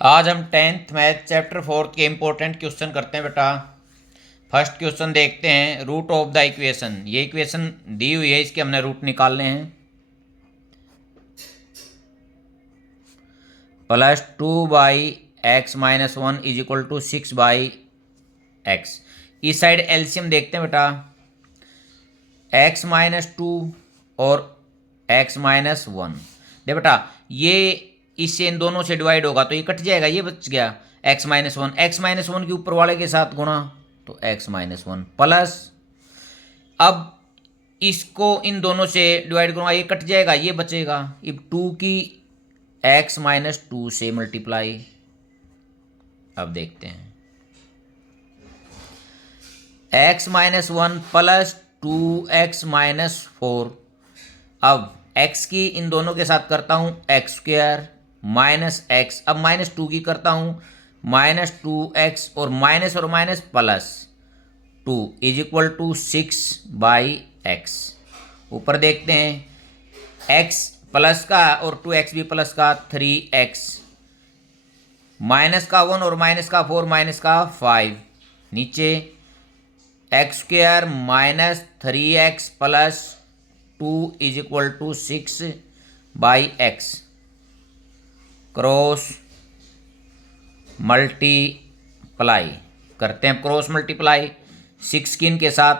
आज हम 10th math chapter 4 के इम्पोर्टेंट क्वेश्चन करते हैं बेटा। फर्स्ट क्वेश्चन देखते हैं, रूट ऑफ द इक्वेशन। ये इक्वेशन दी हुई है, इसके हमने रूट निकालने हैं। Plus 2/x-1 is equal to 6/x। इस साइड एलसीएम देखते हैं बेटा, x-2 और x-1। दे बेटा, ये इससे इन दोनों से डिवाइड होगा तो ये कट जाएगा, ये बच गया x-1। x-1 के ऊपर वाले के साथ गुणा तो x-1 प्लस, अब इसको इन दोनों से डिवाइड करूँगा, ये कट जाएगा, ये बचेगा। अब 2 की x-2 से मल्टीप्लाई। अब देखते हैं x-1 प्लस 2x-4। अब x की इन दोनों के साथ करता हूँ x² माइनस x, अब -2 की करता हूँ -2x और minus plus 2 is equal to 6/x। ऊपर देखते हैं x प्लस का और 2x भी प्लस का 3x, माइनस का 1 और माइनस का 4 माइनस का 5। नीचे x² minus 3x plus 2 is equal to 6/x। Cross multiply करते हैं, क्रॉस मल्टीप्लाई 6 की इनके साथ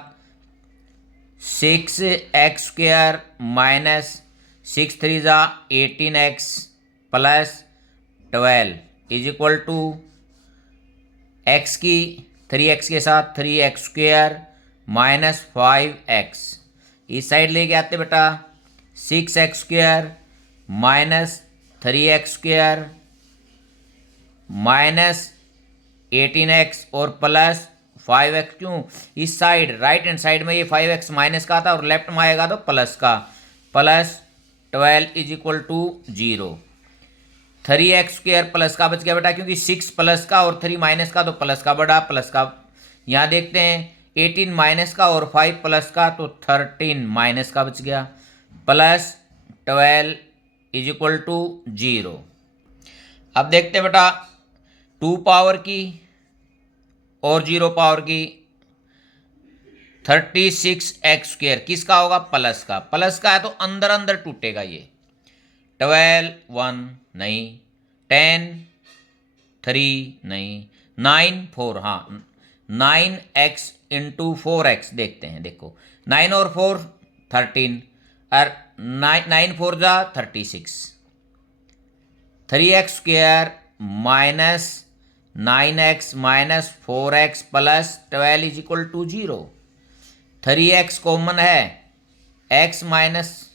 6x² माइनस 6 3 ज़ा 18x plus 12 is equal to x की 3x के साथ 3x² माइनस 5x। इस साइड लेके आते बेटा, 6x² minus 3x² minus 18x और प्लस 5x। क्यों, इस साइड राइट हैंड साइड में ये 5x माइनस का था और लेफ्ट में आएगा तो प्लस का, plus 12 is equal to 0। 3x² plus का बच गया बेटा, क्योंकि 6 प्लस का और 3 माइनस का तो प्लस का बड़ा, प्लस का। यहाँ देखते हैं 18 माइनस का और 5 प्लस का तो 13 माइनस का बच गया, प्लस 12 इज इक्वल टू 0। अब देखते हैं बेटा, 2 पावर की और 0 पावर की 36x² किसका होगा, प्लस का। प्लस का है तो अंदर अंदर टूटेगा, ये 12 1 नहीं, 10 3 नहीं, 9 4, हाँ 9x इंटू 4x देखते हैं। देखो 9 और 4 13 और 9 4 जा 36। 3x² minus 9x minus 4x plus 12 is equal to 0। 3x common है, x माइनस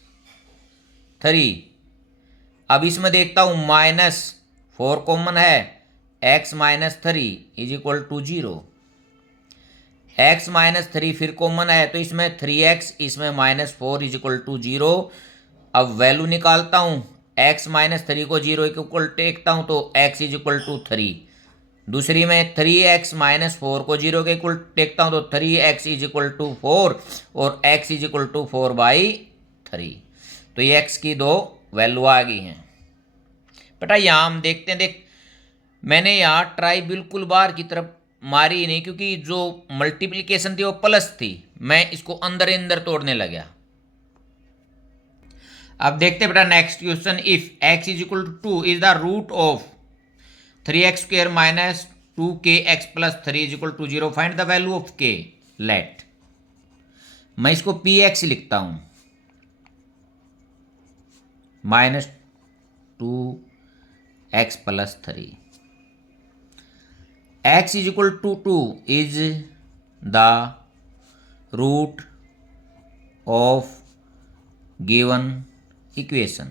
3। अब इसमें देखता हूँ -4 कॉमन है, x minus 3 is equal to 0। x minus 3 फिर कॉमन है तो इसमें 3x, इसमें -4 इज इक्वल टू 0। अब वैल्यू निकालता हूँ, x माइनस 3 को 0 के इक्वल टेकता हूँ तो x इज इक्वल टू 3। दूसरी में 3x माइनस 4 को 0 के इक्वल टेकता हूँ तो 3x इज इक्वल टू 4 और x इज इक्वल टू 4/3। तो ये x की दो वैल्यू आ गई हैं बेटा। यहाँ हम देखते हैं, देख मैंने यहाँ ट्राई बिल्कुल बार की तरफ मारी ही नहीं, क्योंकि जो मल्टीप्लिकेशन थी वो प्लस थी, मैं इसको अंदर अंदर तोड़ने लगा। अब देखते बेटा next question, if x is equal to 2 is the root of 3x² minus 2kx plus 3 is equal to 0, find the value of k। Let मैं इसको px लिखता हूं, -2x plus 3। x is equal to 2 is the root of given equation.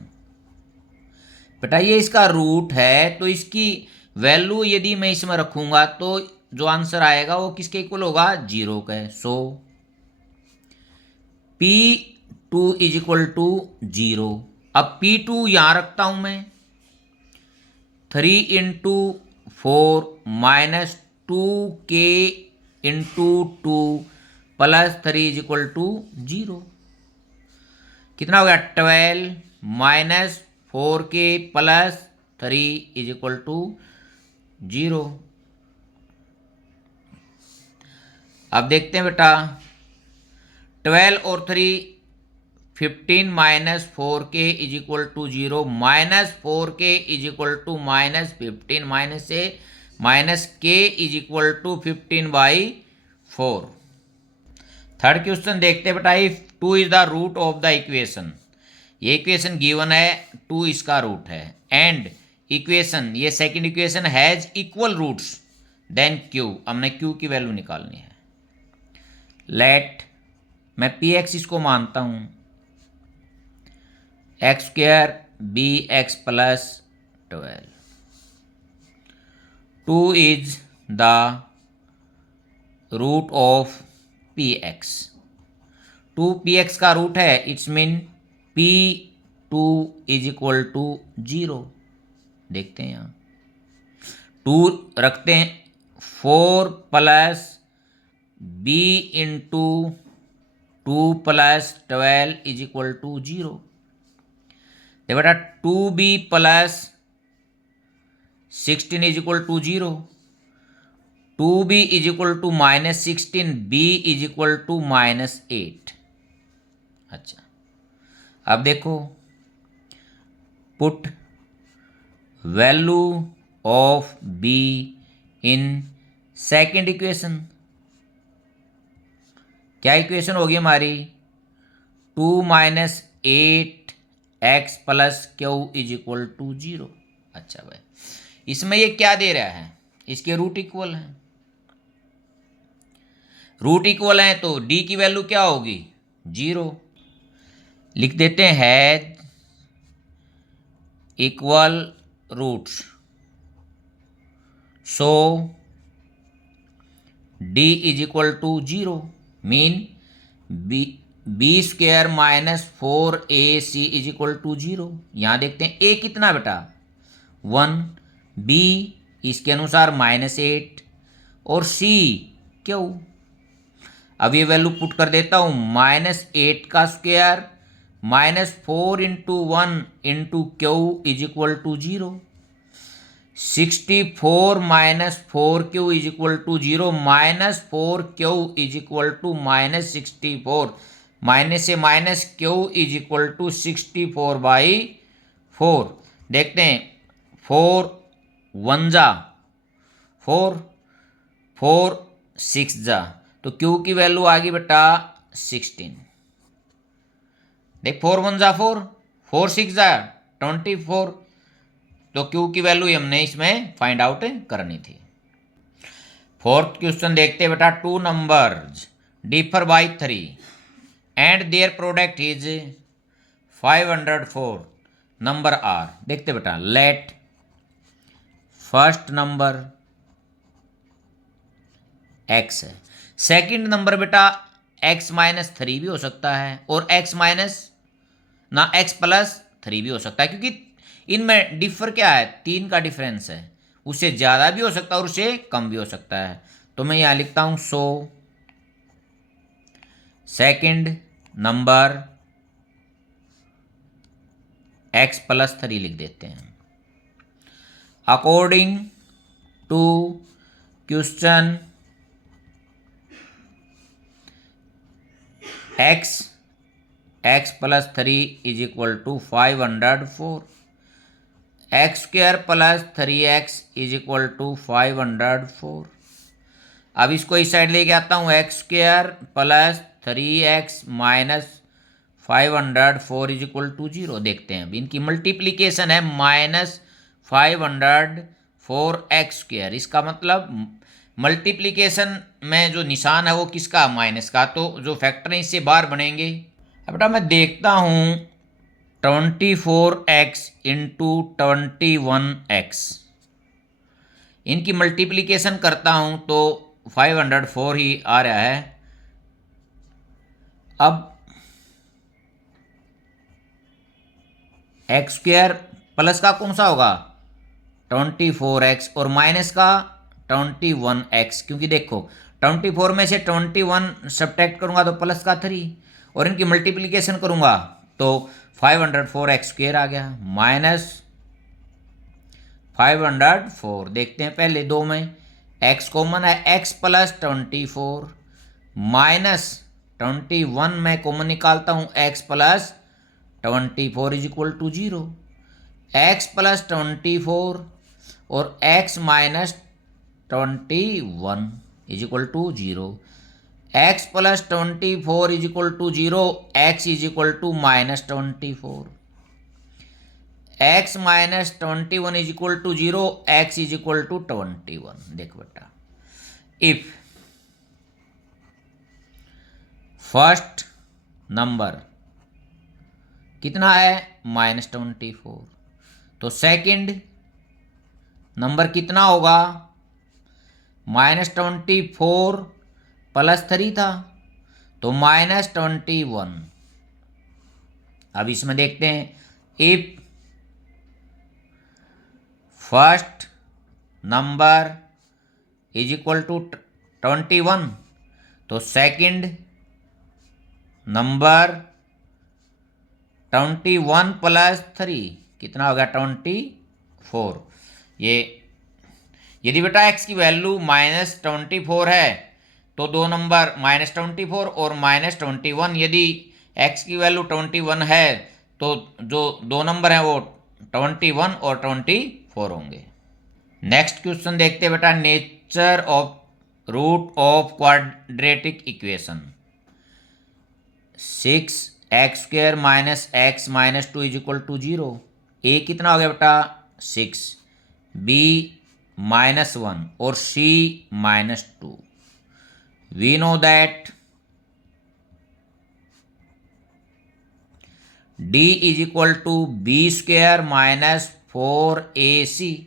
बेटा ये इसका रूट है तो इसकी वैल्यू यदि मैं इसमें रखूंगा तो जो आंसर आएगा वो किसके इक्वल होगा, 0 का। So P2 is equal to 0। अब P2 यहां रखता हूं मैं, 3 into 4 minus 2k into 2 plus 3 is equal to 0। कितना हो गया, 12 minus 4k plus 3 is equal to 0। अब देखते हैं बेटा 12 और 3 15 minus 4k is equal to 0 minus 4k is equal to minus 15 minus a minus k is equal to 15/4। Third question देखते हैं बेटा if 2 is the root of the equation, ये equation given है 2 इसका रूट है एंड इक्वेशन ये second equation has equal roots then q, हमने q की वैल्यू निकालनी है। लेट मैं px इसको मानता हूं x square bx plus 12, 2 is the root of px, 2 px का रूट है, it's mean p2 is equal to 0। देखते हैं यहाँ 2 रखते हैं 4 plus b into 2 plus 12 is equal to 0। तो बेटा 2b plus 16 is equal to 0, 2b is equal to minus 16, b is equal to minus 8। अच्छा अब देखो put value of b in second equation, क्या इक्वेशन होगी हमारी 2 minus 8 x plus q is equal to 0। अच्छा भाई इसमें ये क्या दे रहा है, इसके रूट इक्वल हैं, रूट इक्वल हैं तो d की वैल्यू क्या होगी 0। लिख देते हैं equal roots, so d is equal to 0 mean b square minus 4ac is equal to 0। यहाँ देखते हैं a कितना बेटा 1, b इसके अनुसार माइनस 8 और c क्यों। अब ये वैल्यू पुट कर देता हूँ माइनस 8 का square minus 4 into 1 into Q is equal to 0, 64 minus 4q is equal to 0 minus 4q is equal to minus 64, minus से minus q is equal to 64/4। देखते हैं 4 1 जा 4, 4 6 जा तो q की वैल्यू आ गई बेटा 16। देख 4 1 जा 4, 4 6 जा 24, तो q की वैल्यू हमने इसमें फाइंड आउट करनी थी। फोर्थ क्वेश्चन देखते हैं बेटा 2 numbers differ by 3 and their product is 504 number are. देखते बेटा लेट फर्स्ट नंबर x है, सेकंड नंबर बेटा x माइनस 3 भी हो सकता है और x माइनस ना x प्लस 3 भी हो सकता है, क्योंकि इनमें डिफर क्या है 3 का डिफरेंस है, उससे ज़्यादा भी हो सकता है और उससे कम भी हो सकता है। तो मैं यहाँ लिखता हूँ so second number x plus 3 लिख देते हैं। According to question x plus 3 is equal to 504, x square plus 3x is equal to 504। अब इसको इस साइड लेके आता हूँ x square plus 3x minus 504 is equal to 0। देखते हैं अब इनकी मल्टीप्लीकेशन है माइनस 504 एक्स स्क्वायर, इसका मतलब मल्टीप्लीकेशन में जो निशान है वो किसका माइनस का, तो जो फैक्टर है इससे बाहर बनेंगे। अब बेटा मैं देखता हूँ 24x इंटू 21x, इनकी मल्टीप्लिकेशन करता हूं तो 504 ही आ रहा है। अब एक्स स्क्वायर प्लस का कौन सा होगा 24x और माइनस का 21x, क्योंकि देखो 24 में से 21 सब्ट्रैक्ट करूंगा तो प्लस का 3 और इनकी मल्टीप्लिकेशन करूंगा तो 504x स्क्वायर आ गया माइनस 504। देखते हैं पहले दो में, x कॉमन है, x प्लस 24 माइनस 21 में कॉमन निकालता हूँ, x plus 24 is equal to 0। x plus 24 और x minus 21 is equal to 0। x plus 24 is equal to 0, x is equal to minus 24। x minus 21 is equal to 0, x is equal to 21। देखो बेटा, if first number कितना है -24, तो second number कितना होगा, -24 plus 3 था तो -21। अब इसमें देखते हैं, if first number is equal to 21, तो सेकंड नंबर 21 प्लस 3 कितना होगा 24। ये यदि बेटा x की वैल्यू -24 है तो दो नंबर -24 और -21, यदि x की वैल्यू 21 है तो जो दो नंबर हैं वो 21 और 24 होंगे। नेक्स्ट क्वेश्चन देखते हैं बेटा, nature of root of quadratic equation. 6x² minus x minus 2 is equal to 0। A कितना हो गया बेटा 6, b -1 और c -2। We know that d is equal to b² minus 4ac।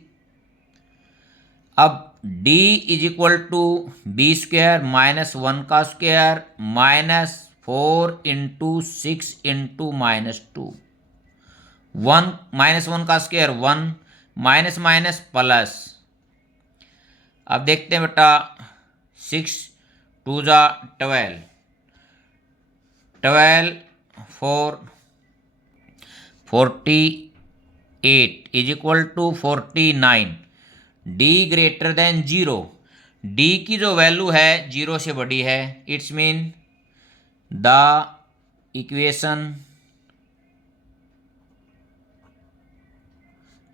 अब d is equal to b² minus 1 का square minus 4 into 6 into -2, 1 -1 का square 1, minus minus plus. अब देखते हैं बेटा, 6 2 जा 12, 12 4 48 is equal to 49। d greater than 0, d की जो वैल्यू है 0 से बड़ी है, it's mean the equation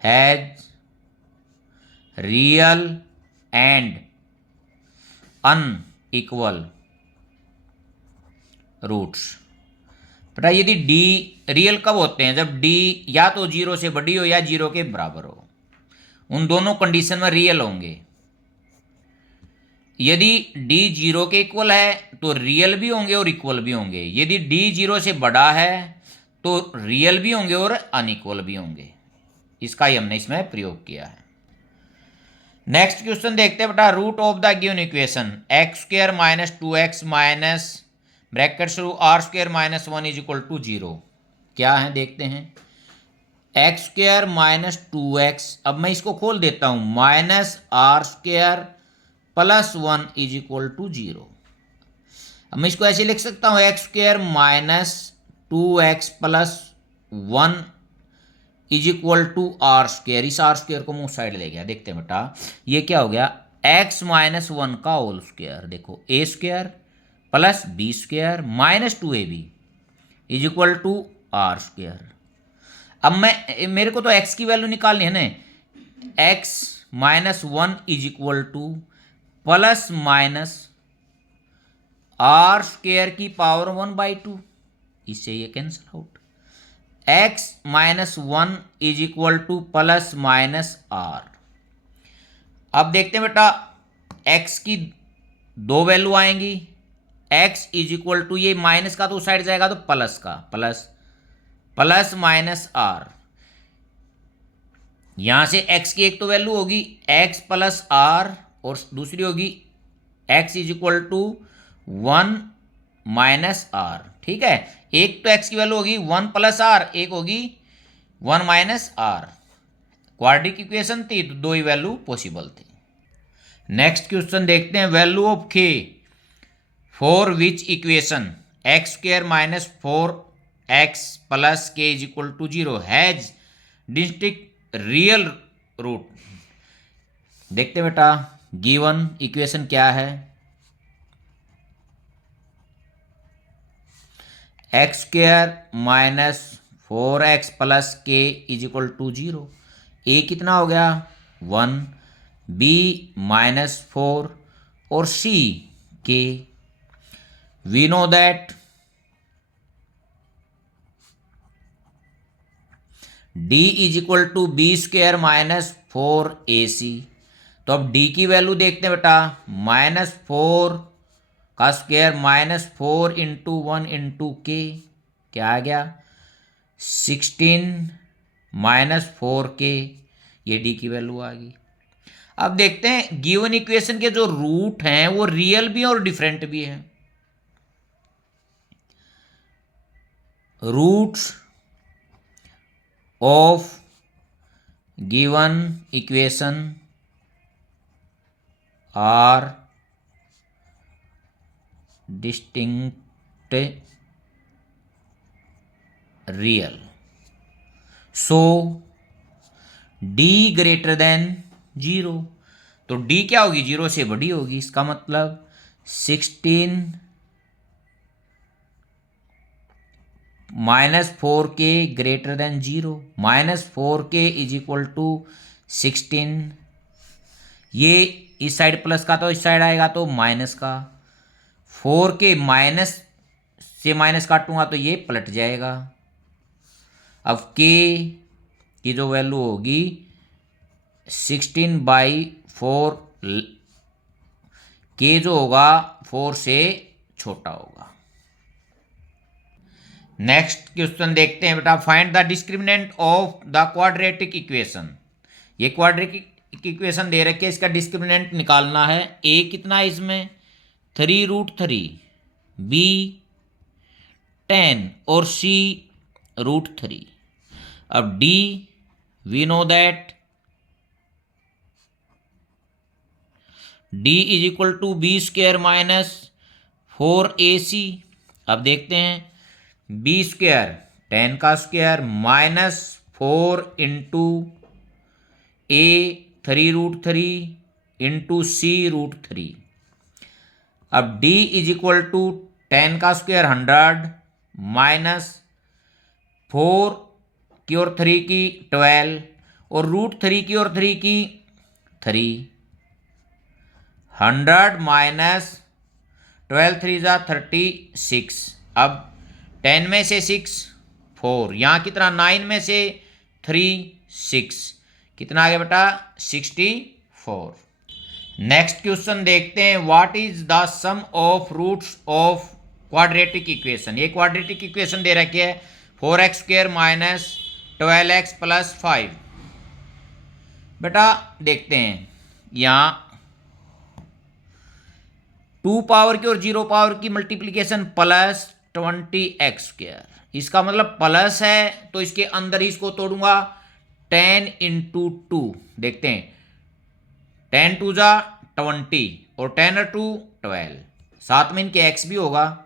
has real and unequal roots. बेटा यदि d रियल कब होते हैं, जब d या तो 0 से बड़ी हो या 0 के बराबर हो, उन दोनों कंडीशन में रियल होंगे। यदि d 0 के इक्वल है तो रियल भी होंगे और इक्वल भी होंगे। यदि d 0 से बड़ा है तो रियल भी होंगे और अनइक्वल भी होंगे। इसका ही हमने इसमें प्रयोग किया है। नेक्स्ट क्वेश्चन देखते हैं बेटा, root of the given equation x² minus 2x minus bracket शुरू r² minus 1 is equal to 0 क्या है, देखते हैं। x² माइनस 2x, अब मैं इसको खोल देता हूं, minus r² plus 1 is equal to 0। अब मैं इसको ऐसे लिख सकता हूं, x² minus 2x plus 1 is equal to r²। इस r² को मुंह साइड ले गया। देखते हैं बेटा ये क्या हो गया, x माइनस 1 का होल स्क्वायर, देखो a² plus b² minus 2ab is equal to r²। अब मेरे को तो x की वैल्यू निकालनी है ना, x minus 1 is equal two plus minus r² की पावर 1/2, इससे ये cancel out. x minus 1 is equal two plus minus r। अब देखते हैं बेटा, x की दो वैल्यू आएंगी, x इज इक्वल टू, ये माइनस का तो उस साइड जाएगा तो प्लस का, प्लस प्लस माइनस r। यहां से x की एक तो वैल्यू होगी x प्लस r और दूसरी होगी x is equal to 1 minus r। ठीक है, एक तो x की वैल्यू होगी 1 प्लस r, एक होगी 1 माइनस r। क्वाड्रेटिक इक्वेशन थी तो दो ही वैल्यू पॉसिबल थी। नेक्स्ट क्वेश्चन देखते हैं, value of k for which equation x² minus 4x plus k is equal to 0 has distinct real root. देखते हैं बेटा गिवन इक्वेशन क्या है। X square minus 4x plus k is equal to 0। A कितना हो गया 1, बी -4 और c k. We know that d is equal to b square minus 4ac। तो अब डी की वैल्यू देखते हैं बेटा, -4 का स्क्वायर -4 इंटू 1 इंटू के, क्या आ गया 16 -4k, ये डी की वैल्यू आ गई। अब देखते हैं गिवन इक्वेशन के जो रूट हैं वो रियल भी और डिफरेंट भी हैं। Roots of given equation are distinct real, so d greater than 0। तो d क्या होगी 0 से बड़ी होगी, इसका मतलब 16 -4k greater than 0। -4k is equal to 16, ये इस साइड प्लस का तो इस साइड आएगा तो माइनस का, 4k माइनस से माइनस काटूंगा तो ये पलट जाएगा। अब k की जो वैल्यू होगी 16/4, k जो होगा 4 से छोटा होगा। नेक्स्ट क्वेश्चन देखते हैं बेटा, find the discriminant of the quadratic equation. ये क्वाड्रेटिक इक्वेशन दे रखी है, इसका डिस्क्रिमिनेंट निकालना है। a कितना है इसमें 3√3, b 10 और c √3। अब d we know that d is equal to b square minus 4ac। अब देखते हैं बी स्क्वायर 10 का square -4 into a 3√3 into c √3। अब d इज इक्वल टू 10 का स्क्वायर 100 -4 की और 3 की 12 और √3 की और 3 की 3, 100 माइनस 12 3 जा 36। अब 10 में से 6 4, यहाँ कितना 9 में से 3 6, कितना आ गया बेटा 64। नेक्स्ट क्वेश्चन देखते हैं, what is the sum of roots of quadratic equation. ये क्वाड्रेटिक इक्वेशन दे रखी है 4x² माइनस 12x प्लस 5। बेटा देखते हैं यहाँ 2 पावर की और 0 पावर की मल्टीप्लीकेशन प्लस 20x², इसका मतलब प्लस है तो इसके अंदर ही इसको तोड़ूंगा 10 इंटू 2। देखते हैं 10 2 जा 20 और 10 और 2 12, साथ में इनके x भी होगा।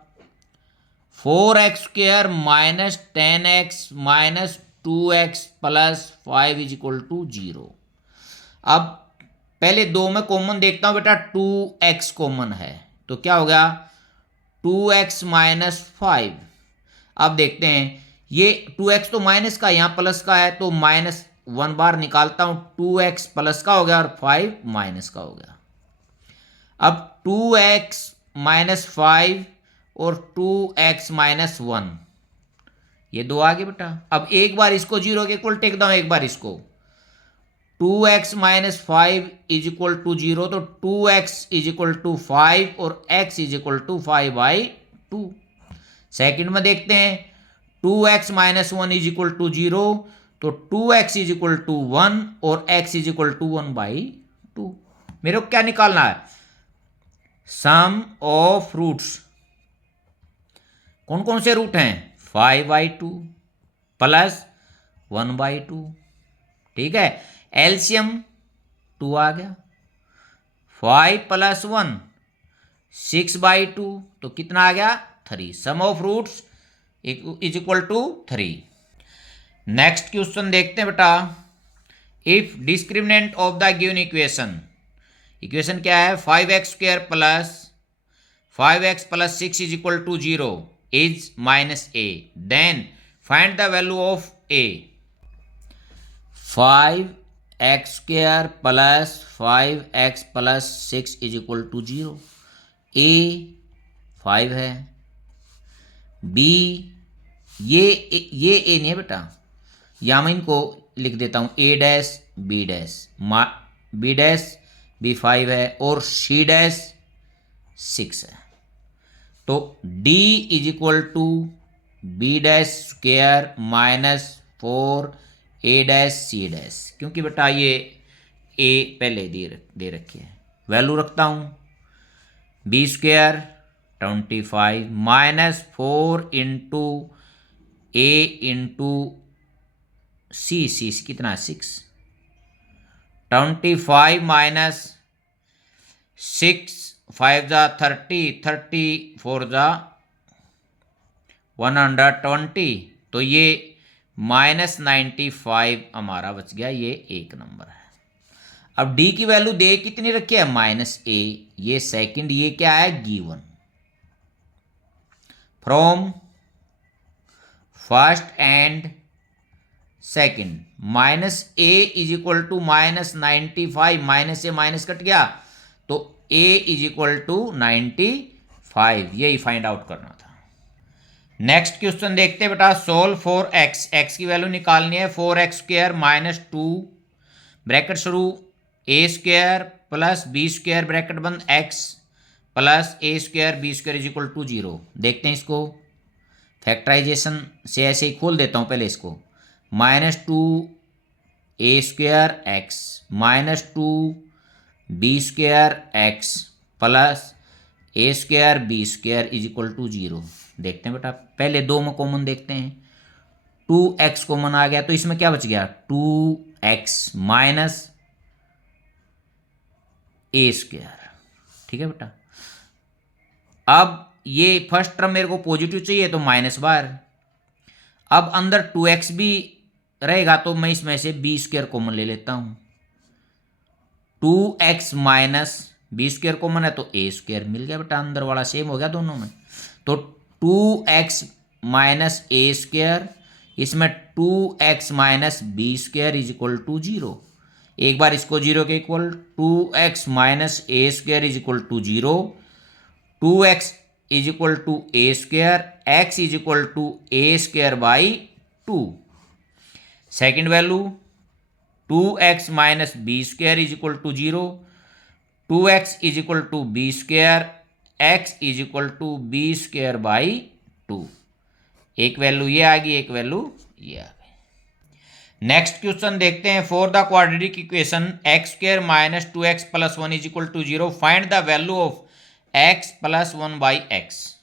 4x² minus 10x minus 2x plus 5 is equal to 0। अब पहले दो में कॉमन देखता हूं बेटा, 2x कॉमन है तो क्या हो गया 2x माइनस 5। अब देखते हैं ये 2x तो माइनस का, यहाँ प्लस का है तो -1 बार निकालता हूं, 2x प्लस का हो गया और 5 माइनस का हो गया। अब 2x माइनस 5 और 2x माइनस 1, ये दो आ गए बेटा। अब एक बार इसको 0 के इक्वल टेक दाऊं, एक बार इसको 2x minus 5 is equal to 0, तो 2x इज इक्वल टू 5 और x is equal to 5/2। Second में देखते हैं 2x minus 1 is equal to 0, तो 2x इज इक्वल टू 1 और x इज इक्वल टू 1/2। मेरे को क्या निकालना है, सम ऑफ रूट्स। कौन कौन से रूट हैं 5/2 प्लस 1/2, ठीक है। एलसीएम 2 आ गया, 5 प्लस 1 6/2, तो कितना आ गया 3। Sum of roots is equal to 3। Next question देखते हैं बेटा, if discriminant of the given equation, equation क्या है 5x² plus 6 is equal to 0 is minus a, then find the value of a. 5x² plus 5x plus 6 is equal to 0, a 5 है, B ये ए नहीं है बेटा, या मैं इनको लिख देता हूं a dash b dash, b dash b 5 है और सी डैश 6 है। तो d is equal to b dash square minus 4 a dash c dash, क्योंकि बेटा ये ए पहले दे रखी है, वैल्यू रखता हूं बी स्क्वायर 25 माइनस 4 इंटू ए इंटू सी कितना है 6, 25 माइनस 6 5 जा 30, 30 4 जा 120, तो ये माइनस 95 हमारा बच गया, ये एक नंबर है। अब डी की वैल्यू दे कितनी रखी है माइनस ए, ये सेकंड, ये क्या है given from first and second, minus a is equal to minus 95, minus से माइनस कट गया तो ए इज इक्वल टू 95, यही फाइंड आउट करना था। नेक्स्ट क्वेश्चन देखते हैं बेटा, सोल्व फॉर एक्स, एक्स की वैल्यू निकालनी है 4x² माइनस 2 ब्रैकेट शुरू a square plus B square bracket बंद x plus a square b square is equal to 0। देखते हैं इसको, फैक्टराइजेशन से ऐसे ही खोल देता हूँ पहले इसको, minus 2 a square x minus 2 b square x plus a square b square is equal to 0। देखते हैं बेटा, पहले दो में कॉमन देखते हैं, 2x कॉमन आ गया तो इसमें क्या बच गया 2x माइनस ए स्क्वायर, ठीक है बेटा। अब ये फर्स्ट टर्म मेरे को पॉजिटिव चाहिए तो माइनस बार, अब अंदर 2x भी रहेगा तो मैं इसमें से बी स्क्वायर कॉमन ले लेता हूं, 2x minus b square common है तो ए स्क्वायर मिल गया बेटा, अंदर वाला सेम हो गया दोनों में, तो 2x माइनस ए स्क्वायर, इसमें 2x minus b square is equal to 0। एक बार इसको 0 के equal, 2x minus a square is equal to 0, 2x is equal to a square, x is equal to a square by 2। Second value 2x minus b square is equal to 0, 2x is equal to b square, x is equal to b square by 2। एक value ये आ गई, एक value ये आ गई। Next question देखते हैं, for the quadratic equation x square minus 2x plus 1 is equal to 0 find the value of x plus 1 by x.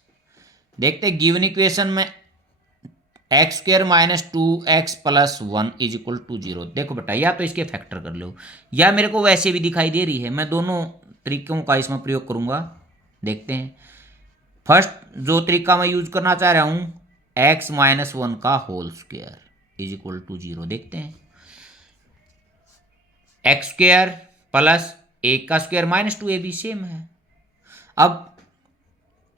देखते हैं गिवन इक्वेशन में x square minus 2x plus 1 is equal to 0। देखो बेटा, या तो इसके फैक्टर कर लो या मेरे को वैसे भी दिखाई दे रही है, मैं दोनों तरीकों का इसमें प्रयोग करूंगा। देखते हैं, फर्स्ट जो तरीका मैं यूज करना चाह रहा हूं x माइनस 1 का whole square is equal to 0। देखते हैं, एक्स स्क्वायर प्लस 1 का स्क्वायर माइनस 2 भी सेम है। अब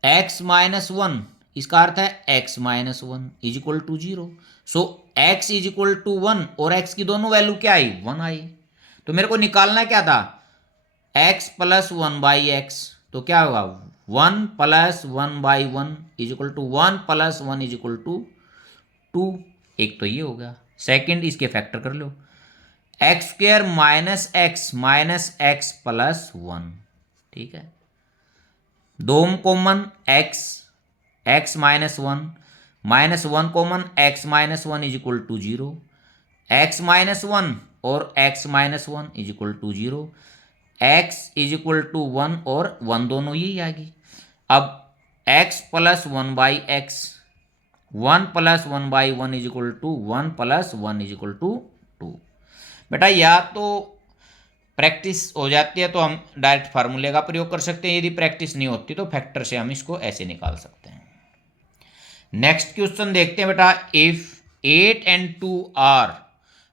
x माइनस 1 इसका अर्थ है x minus 1 is equal to 0, so x is equal to 1 और x की दोनों वैल्यू क्या आई 1 आई, तो मेरे को निकालना क्या था x प्लस 1 बाई एक्स, तो क्या होगा 1 plus 1 by 1 is equal to 1 plus 1 is equal to 2। एक तो ये हो गया, सेकेंड इसके फैक्टर कर लो, x square minus x plus 1, ठीक है, दो common x minus 1 common x minus 1 is equal to 0, x minus 1 और x minus 1 is equal to 0, x is equal to 1 और 1 दोनों यही आ गई। अब x plus 1 by x, 1 plus 1 by 1 is equal to 1 plus 1 is equal to 2। बेटा या तो प्रैक्टिस हो जाती है तो हम डायरेक्ट फार्मूले का प्रयोग कर सकते हैं, यदि प्रैक्टिस नहीं होती तो फैक्टर से हम इसको ऐसे निकाल सकते हैं। नेक्स्ट क्वेश्चन देखते हैं बेटा, if 8 and 2 are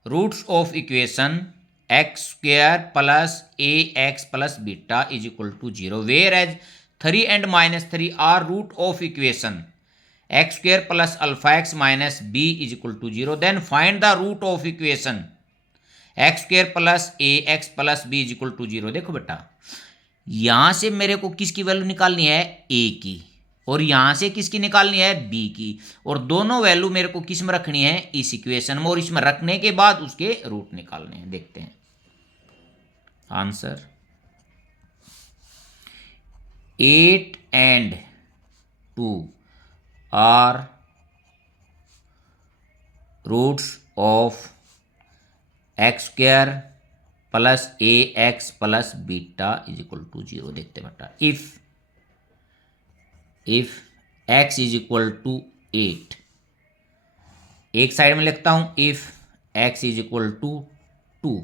roots of equation x square plus a x plus beta is equal to 0, whereas 3 and -3 are root of equation x square plus alpha x minus b is equal to 0, then find the root of equation x square plus a x plus b is equal to 0। देखो बेटा, यहां से मेरे को किसकी value निकालनी है, ए की, और यहां से किसकी निकालनी है, बी की, और दोनों वैल्यू मेरे को किस में रखनी है, इस इक्वेशन में, और इसमें रखने के बाद उसके रूट निकालने हैं। देखते हैं answer. 8 and 2 are roots of x square plus a x plus beta is equal to 0। देखते बेटा, if x is equal to 8, एक साइड में लिखता हूं, if x is equal to 2,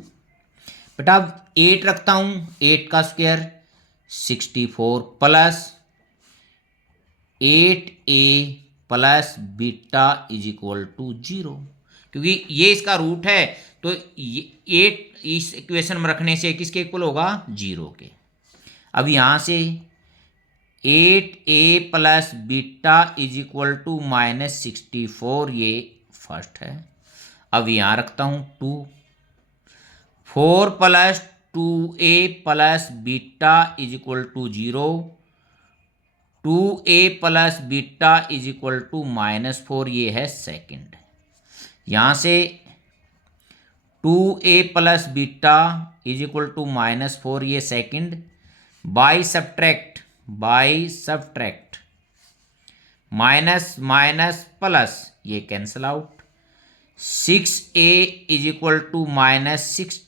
बेटा अब 8 रखता हूं, 8 का square 64 plus 8a plus beta is equal to 0, क्योंकि ये इसका रूट है, तो ये 8 इस इक्वेशन में रखने से किसके इक्वल होगा, 0 के। अब यहां से 8a plus beta is equal to -64, ये फर्स्ट है। अब यहां रखता हूं 2, 4 plus 2a plus beta is equal to 0, 2a plus beta is equal to -4, ये है सेकंड। यहां से 2a plus beta is equal to -4, ये second, by subtract minus minus plus, ये cancel out, 6a is equal to -60,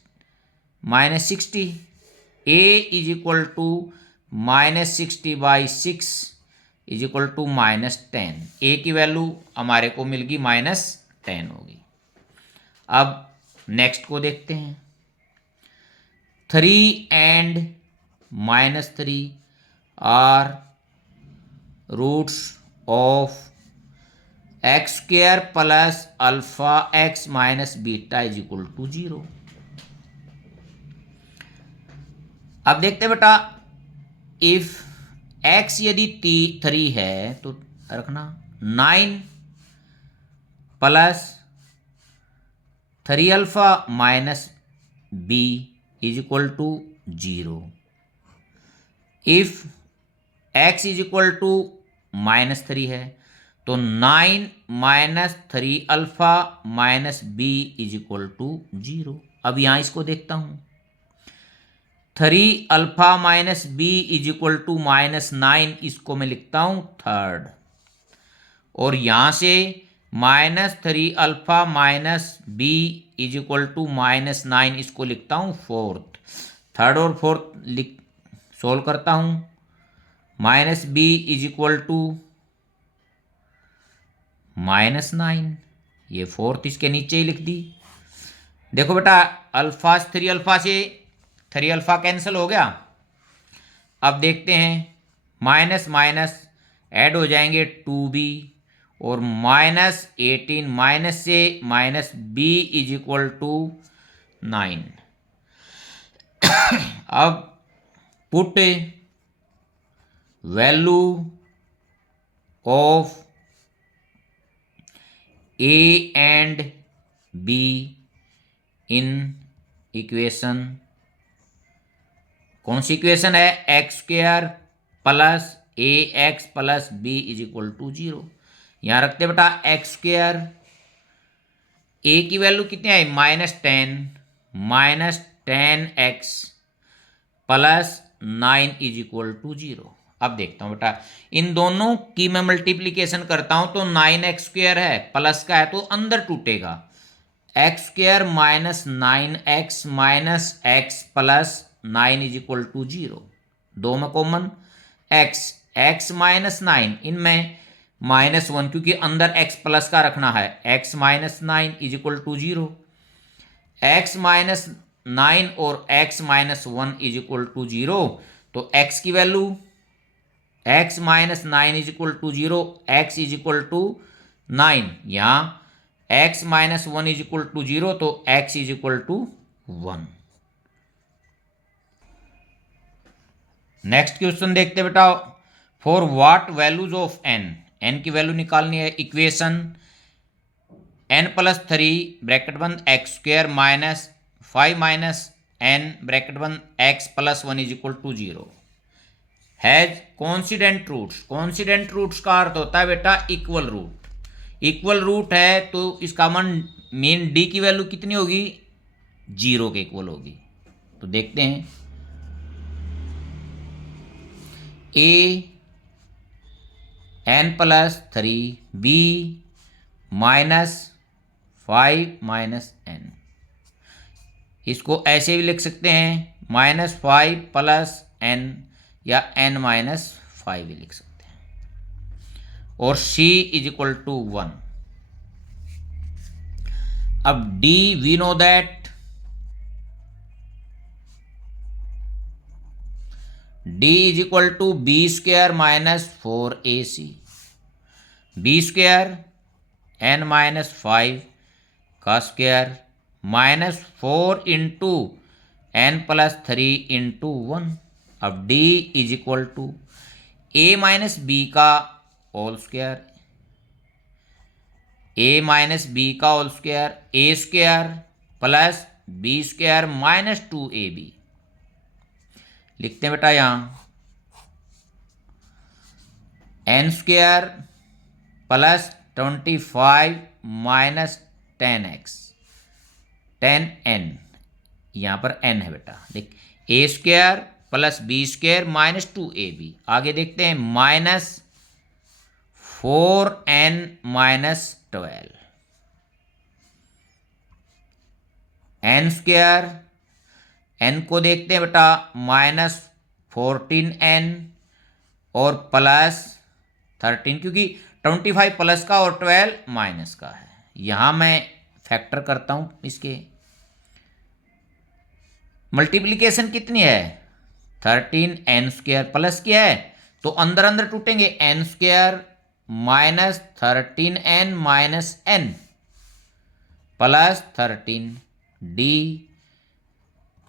a is equal to -60 by 6 is equal to -10, a की value हमारे को मिल गई -10 होगी। अब नेक्स्ट को देखते हैं। 3 and -3 are roots of x square plus alpha x minus beta is equal to 0। अब देखते हैं बेटा, इफ एक्स यदि 3 है तो रखना 9 plus 3 alpha minus b is equal to 0। If x is equal to -3 है तो 9 minus 3 alpha minus b is equal to 0। अब यहां इसको देखता हूं, 3 alpha minus b is equal to -9, इसको मैं लिखता हूं थर्ड, और यहां से -3 alpha minus b is equal to -9, इसको लिखता हूं फोर्थ। थर्ड और फोर्थ सोल्व करता हूं, minus b is equal to -9, ये फोर्थ इसके नीचे ही लिख दी। देखो बेटा, अल्फा 3 अल्फा से 3 अल्फा कैंसिल हो गया। अब देखते हैं, माइनस माइनस ऐड हो जाएंगे 2b, और -18 माइनस से minus b is equal to 9। अब put value of a and b in equation, कौन सी इक्वेशन है, x square plus a x plus b is equal to 0। यहां रखते बेटा एक्स स्क्वेयर, ए की वैल्यू कितनी आई, -10 प्लस 9 इज इक्वल टू 0। अब देखता हूं बेटा, इन दोनों की मैं मल्टीप्लीकेशन करता हूं तो 9x स्क्वेयर है, प्लस का है तो अंदर टूटेगा, x square minus 9x minus x plus 9 is equal to 0। दो में कॉमन x माइनस 9, इनमें -1, क्योंकि अंदर x प्लस का रखना है, x minus 9 is equal to 0। x minus 9 और x minus 1 is equal to 0, तो x की value x minus 9 is equal to 0, x is equal to 9, यहाँ x minus 1 is equal to 0, तो x is equal to 1। Next question देखते बेटा, for what values of n, n की value निकालनी है। Equation n+3 bracket बंद x square minus 5 minus n bracket बंद x+1 is equal to 0 has coincident roots. Coincident roots का अर्थ होता है बेटा इक्वल रूट। इक्वल रूट है तो इसका मीन d की वैल्यू कितनी होगी, 0 के इक्वल होगी। तो देखते हैं, a n+3 b -5 -n, इसको ऐसे भी लिख सकते हैं -5 + n या n-5 भी लिख सकते हैं। और c इज इक्वल टू 1। अब d we know that d is equal to b² - 4ac, b² n-5 का स्क्वायर -4 इंटू n+3 इंटू 1। अब d is equal to a - b का होल स्क्वायर, a - b का whole square, a² plus b² -2ab लिखते हैं बेटा। यहाँ n² plus 25 minus 10x 10n, यहाँ पर n है बेटा, देख a² प्लस b² -2ab। आगे देखते हैं -4n -12 n², n को देखते हैं बेटा -14n और +13, क्योंकि 25 प्लस का और 12 माइनस का है। यहाँ मैं फैक्टर करता हूँ, इसके मल्टीप्लिकेशन कितनी है, 13n² प्लस क्या है तो अंदर अंदर टूटेंगे, n² -13n -n +13 d,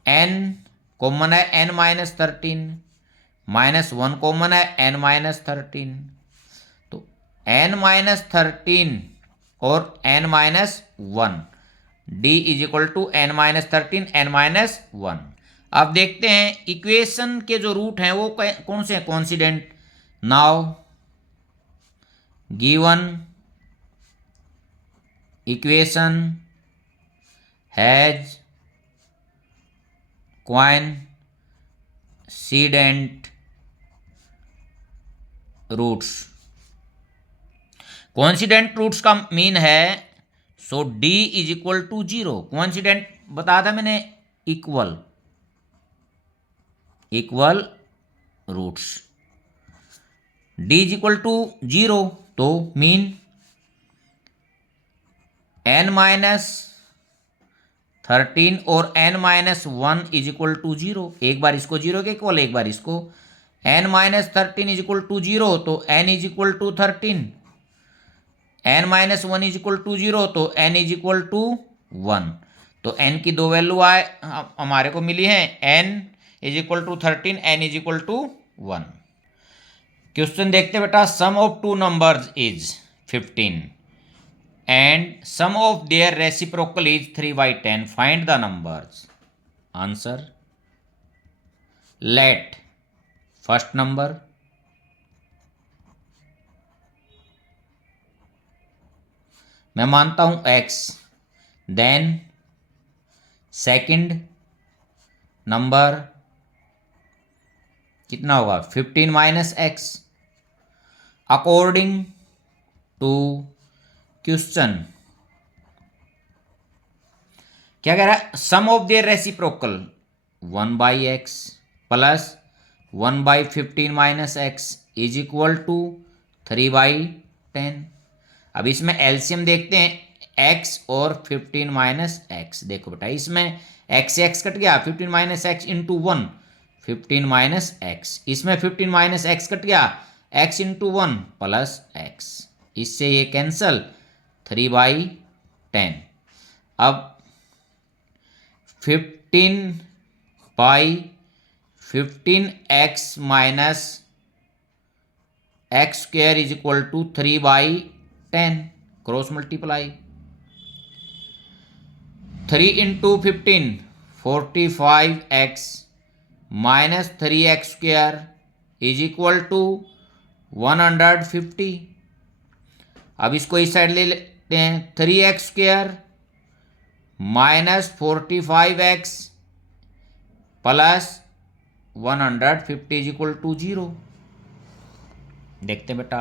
n common है n -13 -1 कॉमन है n -13, तो n -13 और n -1 d is equal to n -13 n -1। अब देखते हैं इक्वेशन के जो रूट हैं वो कौन से हैं, coincident. Now given equation has coincident roots. Coincident roots का मीन है so d is equal to 0। Coincident बताया था मैंने, equal roots, d is equal to 0 तो मीन n -13 और n -1 इज इक्वल टू 0। एक बार इसको 0 के इक्वल, एक बार इसको n -13 इज इक्वल टू 0 तो n is equal to 13, n -1 is equal to 0 तो n इज इक्वल टू 1। तो n की दो वैल्यू आए हमारे को मिली हैं, n is equal to 13, n is equal to 1। Question देखते बेटा, sum of two numbers is 15 and sum of their reciprocal is 3/10, find the numbers। answer, let first number मैं मानता हूं x, then second नंबर कितना होगा 15 minus x according to question. क्या कह रहा है, sum of their reciprocal 1/x plus 1/15 minus x is equal to 3/10। अब इसमें एलसीएम देखते हैं, x और 15 माइनस x। देखो बेटा इसमें x से x कट गया, 15 minus x into 1 15 minus x, इसमें 15 माइनस x कट गया, x इंटू 1 प्लस x, इससे ये कैंसल 3/10। अब 15/15 15x minus x square is equal to 3/10 cross multiply 3 into 15 45x minus 3x square is equal to 150। अब इसको इस side ले लेते हैं 3x square minus 45x plus 150 is equal to 0। देखते हैं बेटा,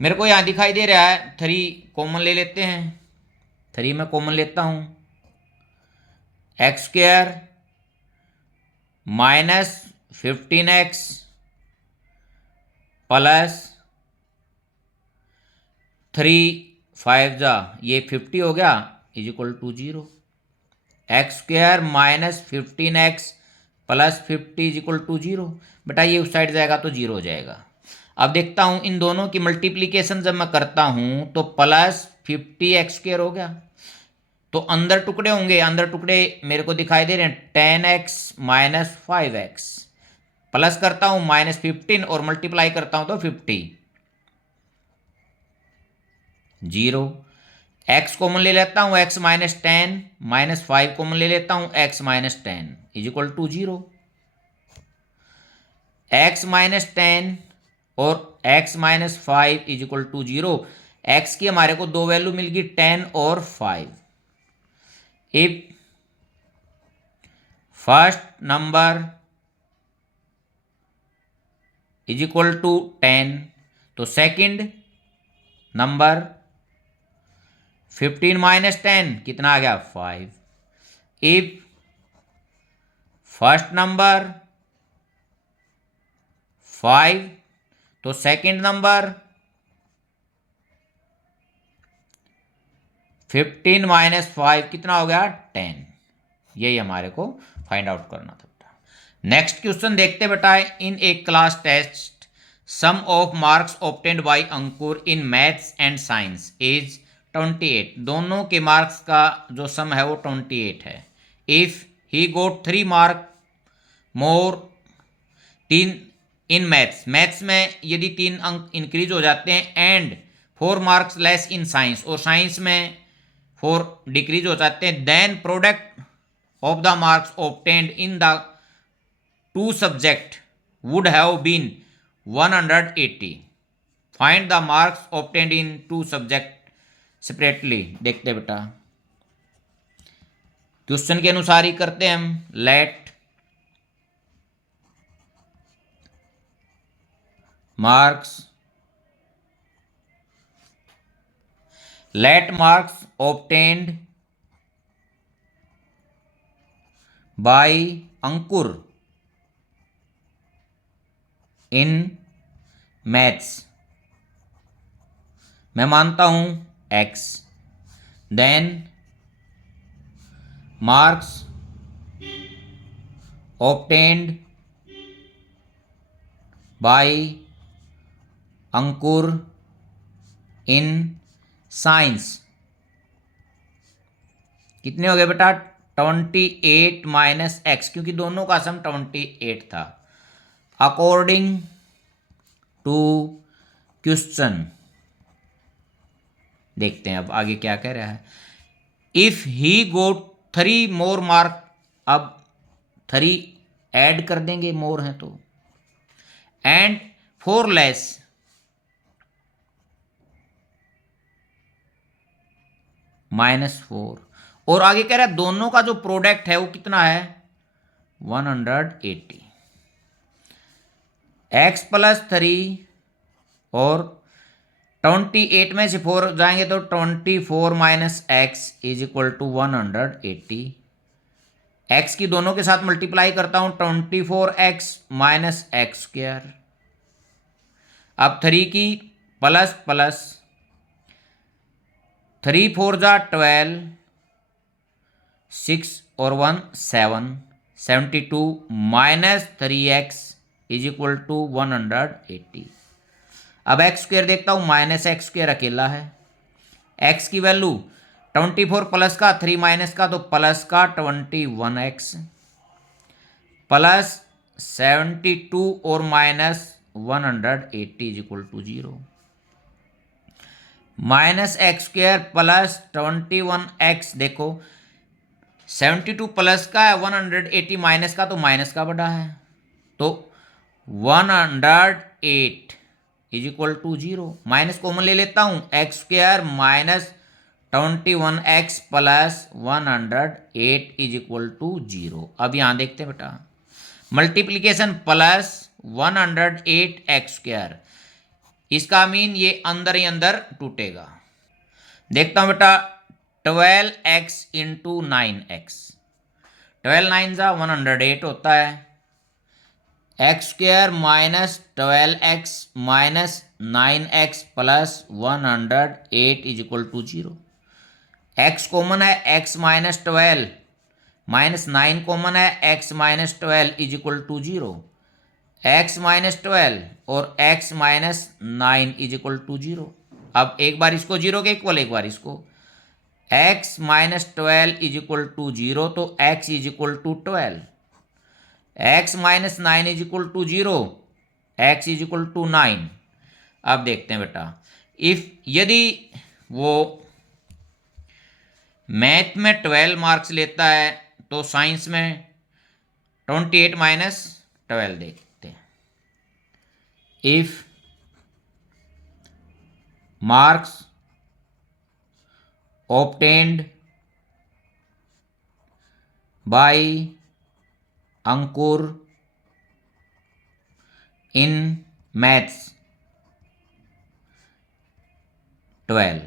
मेरे को यहाँ दिखाई दे रहा है 3 कॉमन ले लेते हैं। 3 में कॉमन लेता हूँ, x square minus 15x plus 3 5 जा ये 50 हो गया is equal to 0। X square minus 15x plus 50 is equal to 0। बेटा ये उस साइड जाएगा तो 0 हो जाएगा। अब देखता हूँ इन दोनों की मल्टीप्लिकेशन जब मैं करता हूँ तो प्लस 50x स्क्वायर हो गया, तो अंदर टुकड़े होंगे, अंदर टुकड़े मेरे को दिखाई दे रहे हैं 10x माइनस 5x प्लस करता हूँ माइनस 15 और मल्टीप्लाई करता हूँ तो 50 0। x कॉमन ले लेता हूँ, x माइनस 10 माइनस 5 कॉमन ले लेता हूँ, x minus 10 is equal to 0। x minus 10 और x minus 5 is equal to 0। x की हमारे को दो वैल्यू मिल गई 10 और 5। If first number is equal to 10 तो सेकंड नंबर 15 माइनस 10 कितना आ गया 5। इफ फर्स्ट नंबर 5 तो सेकंड नंबर 15 माइनस 5 कितना हो गया 10। यही हमारे को फाइंड आउट करना था। नेक्स्ट क्वेश्चन देखते बेटा, in a class test sum of marks obtained by Ankur in maths and science is 28। दोनों के मार्क्स का जो सम है वो 28 है। If he got 3 mark more 3 in maths में यदि 3 अंक इंक्रीज हो जाते हैं and 4 marks less in science और साइंस में 4 डिक्रीज हो जाते हैं, then product of the marks obtained in the 2 subject would have been 180। Find the marks obtained in 2 subject separately. देखते बेटा क्वेश्चन के अनुसार ही करते हैं हम। Let marks obtained by Ankur in maths मैं मानता हूं x, then marks obtained by Ankur in science कितने हो गए बेटा 28 माइनस एक्स, क्योंकि दोनों का सम 28 था। अकॉर्डिंग टू क्वेश्चन देखते हैं अब आगे क्या कह रहा है। If he got 3 more mark, अब 3 ऐड कर देंगे, मोर हैं तो, एंड 4 लेस -4, और आगे कह रहा है दोनों का जो प्रोडक्ट है वो कितना है 180। x प्लस 3 और 28 में से 4 जाएंगे तो 24 minus x is equal to 180। x की दोनों के साथ मल्टीप्लाई करता हूं 24x माइनस एक्स स्क्वायर। अब 3 की प्लस प्लस 3 4 जा 12, 6 और 1 7, 72 minus 3x is equal to 180। अब एक्स स्क्वायर देखता हूँ, माइनस एक्स स्क्वायर अकेला है। x की वैल्यू 24 प्लस का 3 माइनस का तो प्लस का 21x प्लस 72 और minus 180 is equal to 0। Minus x square plus 21x, देखो 72 प्लस का है, 180 माइनस का, तो माइनस का बड़ा है, तो 108 is equal to 0। Minus common ले लेता हूं, x square minus 21x plus 108 is equal to 0। अब यहां देखते हैं बेटा, मल्टीप्लीकेशन प्लस 108x स्क्वायर, इसका मीन ये अंदर ही अंदर टूटेगा। देखता हूं बेटा, 12x इंटू 9x, 12 9 जा 108 होता है, x square minus 12x minus 9x plus 108 is equal to 0। X common है, x माइनस 12 माइनस 9 कॉमन है, x minus 12 is equal to 0। x minus 12 और x minus 9 is equal to 0। अब एक बार इसको 0 के इक्वल, एक बार इसको, x minus 12 is equal to 0, तो x is equal to 12, x minus 9 is equal to 0, x is equal to 9। अब देखते हैं बेटा, इफ यदि वो मैथ में 12 मार्क्स लेता है तो साइंस में 28 माइनस 12 देखते हैं। If marks obtained by Ankur in maths 12,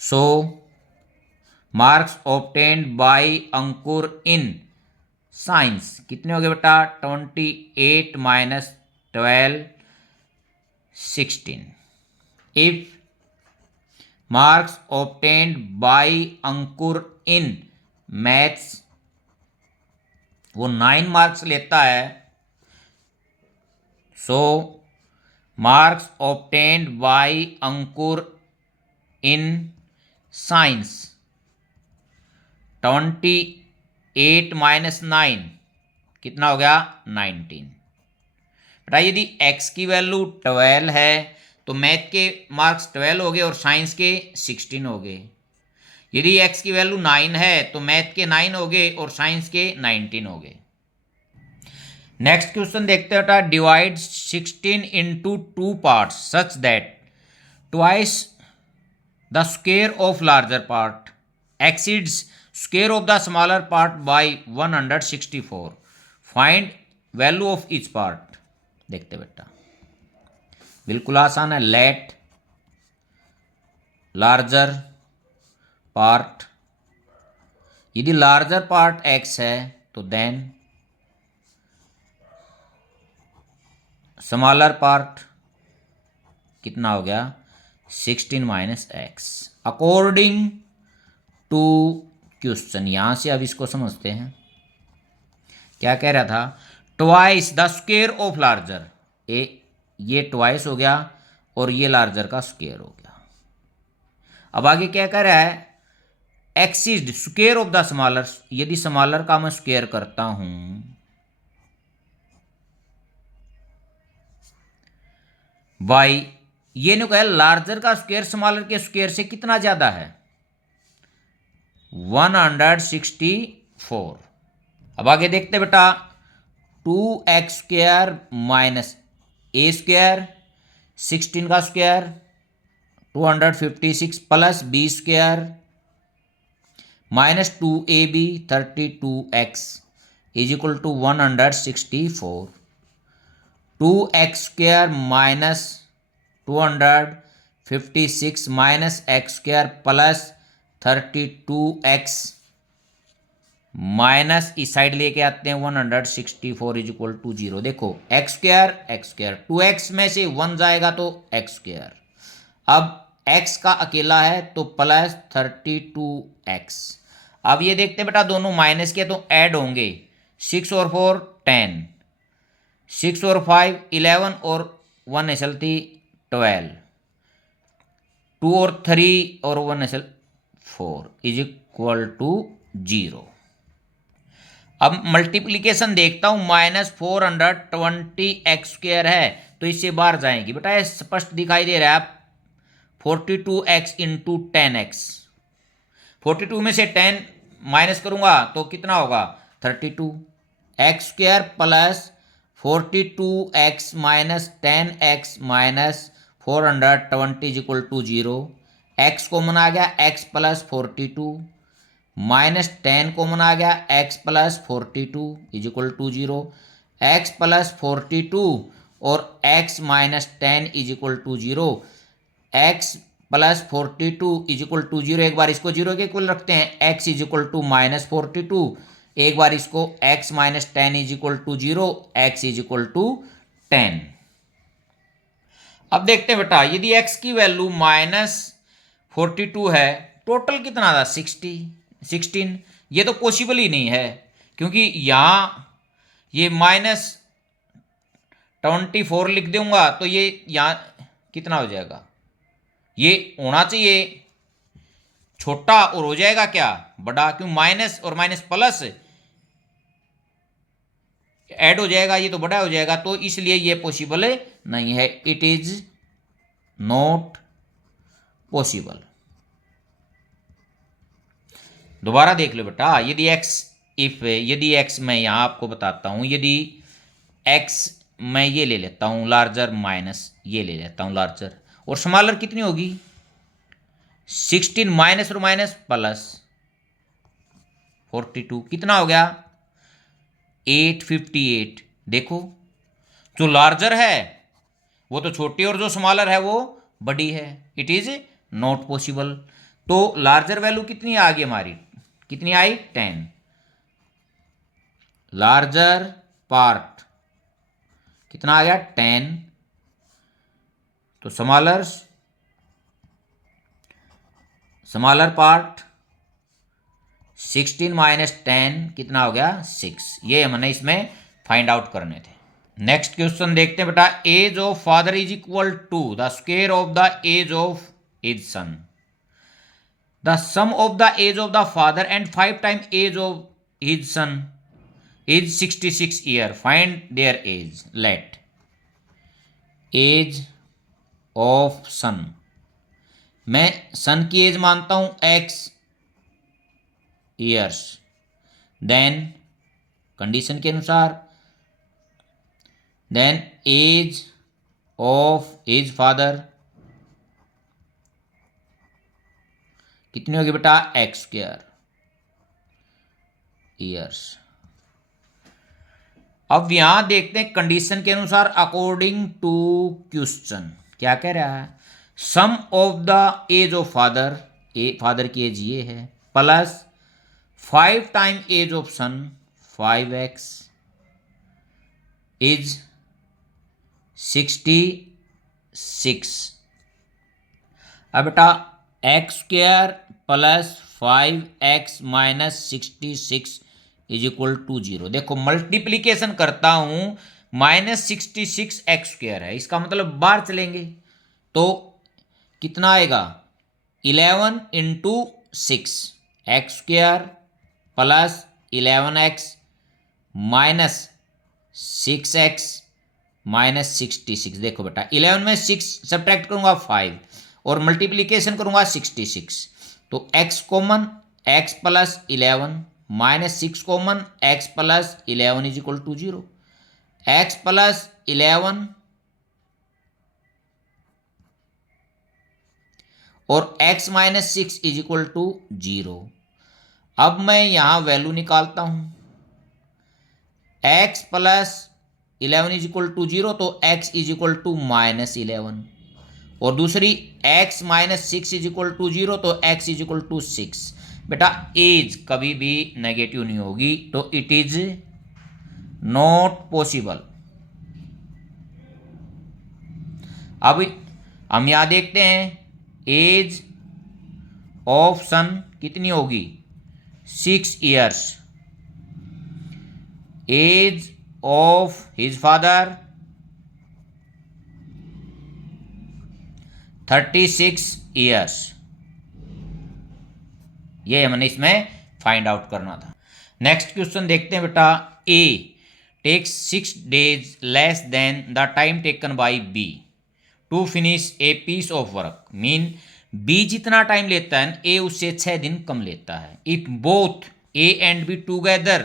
so marks obtained by Ankur in science कितने हो गए बेटा, 28 minus 12 16। if marks obtained by Ankur in maths वो 9 मार्क्स लेता है, so marks obtained by Ankur in science 28 minus 9 कितना हो गया, 19। बेटा यदि x की वैल्यू 12 है तो मैथ के मार्क्स 12 हो गए और साइंस के 16 हो गए। यदि x की वैल्यू 9 है तो मैथ के 9 हो गए और साइंस के 19 हो गए। नेक्स्ट क्वेश्चन देखते हैं बेटा, divide 16 into 2 parts such that twice the square of larger part exceeds square of the smaller part by 164। Find value of each part. देखते बेटा, बिल्कुल आसान है। लेट लार्जर पार्ट, यदि लार्जर पार्ट x है तो देन स्मॉलर पार्ट कितना हो गया, 16 minus x according to question. यहां से अब इसको समझते हैं, क्या कह रहा था, twice the square of larger, ये ट्वाइस हो गया और ये लार्जर का स्क्वायर हो गया। अब आगे क्या कह रहा है, exceed square of the smaller, यदि स्मॉलर का मैं स्क्वायर करता हूं बाई, ये नहीं कहा लार्जर का स्क्वायर स्मॉलर के स्क्वायर से कितना ज्यादा है, 164। अब आगे देखते बेटा, 2x square minus a square 16 का square 256 plus B square minus 2ab 32x is equal to 164। 2x square minus 256 minus x square plus 32x minus इस साइड लेके आते हैं 164 इज इक्वल टू 0। देखो एक्स स्क्वायर 2x में से 1 जाएगा तो एक्स स्क्वायर, अब x का अकेला है तो प्लस 32x। अब ये देखते हैं बेटा, दोनों माइनस के तो ऐड होंगे, 6 और 4 10, 6 और 5 11 और 1 चलती 12, 2 और 3 और 1 चल 4 इज इक्वल टू 0। अब मल्टीप्लीकेशन देखता हूँ, -420x² है तो इससे बाहर जाएंगी बेटा, ये स्पष्ट दिखाई दे रहा है। 42x इंटू 10x, 42 में से 10 माइनस करूंगा तो कितना होगा 32, x² plus 42x minus 10x minus 420 is equal to 0। x common आ गया, x प्लस 42 माइनस 10 कॉमन आ गया, x plus 42 is equal to 0। x plus 42 और x minus 10 is equal to 0। x plus 42 is equal to 0, एक बार इसको 0 के equal रखते हैं, x is equal to minus 42, एक बार इसको x minus 10 is equal to 0, x is equal to 10। अब देखते हैं बेटा, यदि x की वैल्यू -42 है, टोटल कितना था 16, ये तो पॉसिबल ही नहीं है, क्योंकि यहां ये -24 लिख दूंगा तो ये यहां कितना हो जाएगा, ये होना चाहिए छोटा और हो जाएगा क्या बड़ा, क्यों माइनस और माइनस प्लस ऐड हो जाएगा, ये तो बड़ा हो जाएगा, तो इसलिए ये पॉसिबल नहीं है, इट इज नॉट पॉसिबल। दोबारा देख लो बेटा, यदि x मैं यहां आपको बताता हूं, यदि x मैं ये ले लेता हूं लार्जर माइनस ये ले लेता हूं लार्जर, और स्मॉलर कितनी होगी 16 माइनस और माइनस प्लस 42 कितना हो गया 858। देखो जो लार्जर है वो तो छोटी और जो स्मॉलर है वो बड़ी है, इट इज नॉट पॉसिबल। तो लार्जर वैल्यू कितनी आ गई हमारी, कितनी आई 10, लार्जर पार्ट कितना आ गया 10, तो स्मॉलर पार्ट 16 माइनस 10 कितना हो गया 6, ये हमने इसमें फाइंड आउट करने थे। नेक्स्ट क्वेश्चन देखते हैं बेटा, age of father is equal to the square of the age of his son, the sum of the age of the father and 5 time age of his son is 66 year, find their age. Let age of son, मैं son की as मानता हूं x years, then condition के अनुसार then age of age father कितनी होगी बेटा x² years. अब यहां देखते हैं कंडीशन के अनुसार, अकॉर्डिंग टू क्वेश्चन क्या कह रहा है, sum of the age of father, father की एज ये है, plus 5 time age of son 5x is 66। अब बेटा x² plus 5x minus 66 is equal to 0। देखो मल्टीप्लीकेशन करता हूं, -66x² है, इसका मतलब बाहर चलेंगे तो कितना आएगा 11 into 6, x² plus 11x minus 6x minus 66। देखो बेटा 11 में 6 सब्ट्रैक्ट करूंगा 5 और मल्टीप्लीकेशन करूंगा 66, तो x common x plus 11 minus 6 common x plus 11 is equal to 0, x plus 11 और x minus 6 is equal to 0। अब मैं यहां वैल्यू निकालता हूं, x plus 11 is equal to 0, तो x इज इक्वल टू माइनस 11, और दूसरी x minus 6 is equal to 0, तो x इज इक्वल टू 6। बेटा एज कभी भी नेगेटिव नहीं होगी, तो इट इज नॉट पॉसिबल। अब हम यहां देखते हैं, एज ऑफ सन कितनी होगी 6 years, age of his father 36 years, ये हमने इसमें फाइंड आउट करना था। नेक्स्ट क्वेश्चन देखते हैं बेटा। A takes 6 days less than the time taken by B to finish a piece of work. Mean B जितना टाइम लेता है ए उससे 6 दिन कम लेता है। If both A and B together